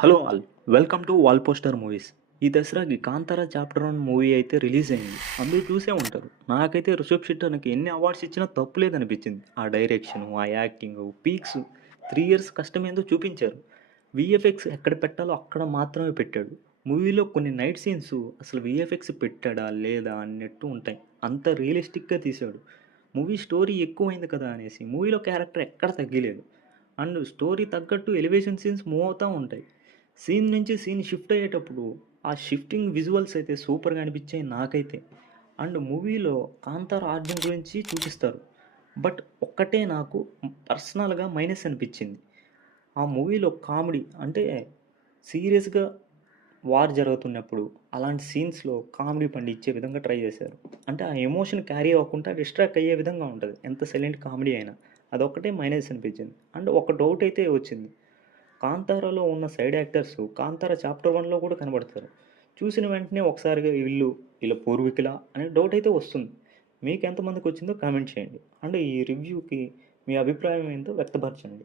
Hello all, welcome to wall poster movies. ఈ దసరాకి Kantara chapter 1 movie అయితే రిలీజ్ అయింది. అందరూ చూసే ఉంటారు. నాకైతే రిషబ్ శెట్టికి ఎన్ని అవార్డ్స్ ఇచ్చినా తప్పు లేదనిపించింది. ఆ డైరెక్షను, ఆ యాక్టింగ్, పీక్స్ 3 ఇయర్స్ కష్టమేందో చూపించారు. వీఎఫ్ఎక్స్ ఎక్కడ పెట్టాలో అక్కడ మాత్రమే పెట్టాడు. మూవీలో కొన్ని నైట్ సీన్స్ అసలు వీఎఫ్ఎక్స్ పెట్టాడా లేదా అన్నట్టు ఉంటాయి. అంత రియలిస్టిక్గా తీశాడు. మూవీ స్టోరీ ఎక్కువైంది కదా అనేసి మూవీలో క్యారెక్టర్ ఎక్కడ తగ్గలేదు. అండ్ స్టోరీ తగ్గట్టు ఎలివేషన్ సీన్స్ మూవ్ అవుతూ ఉంటాయి. సీన్ నుంచి సీన్ షిఫ్ట్ అయ్యేటప్పుడు ఆ షిఫ్టింగ్ విజువల్స్ అయితే సూపర్గా అనిపించాయి నాకైతే. అండ్ మూవీలో కాంతార ఆర్జున్ గురించి చూపిస్తారు. బట్ ఒక్కటే నాకు పర్సనల్గా మైనస్ అనిపించింది. ఆ మూవీలో కామెడీ అంటే సీరియస్గా వార్ జరుగుతున్నప్పుడు అలాంటి సీన్స్లో కామెడీ పండించే విధంగా ట్రై చేశారు. అంటే ఆ ఎమోషన్ క్యారీ అవ్వకుండా డిస్ట్రాక్ట్ అయ్యే విధంగా ఉంటుంది ఎంత సైలెంట్ కామెడీ అయినా. అదొక్కటే మైనస్ అనిపించింది. అండ్ ఒక డౌట్ అయితే వచ్చింది. కాంతారాలో ఉన్న సైడ్ యాక్టర్స్ కాంతార చాప్టర్ 1లో కూడా కనబడతారు. చూసిన వెంటనే ఒకసారిగా వీళ్ళ పూర్వీకుల అనే డౌట్ అయితే వస్తుంది. మీకు ఎంతమందికి వచ్చిందో కామెంట్ చేయండి. అండ్ ఈ రివ్యూకి మీ అభిప్రాయం ఏంటో వ్యక్తపరచండి.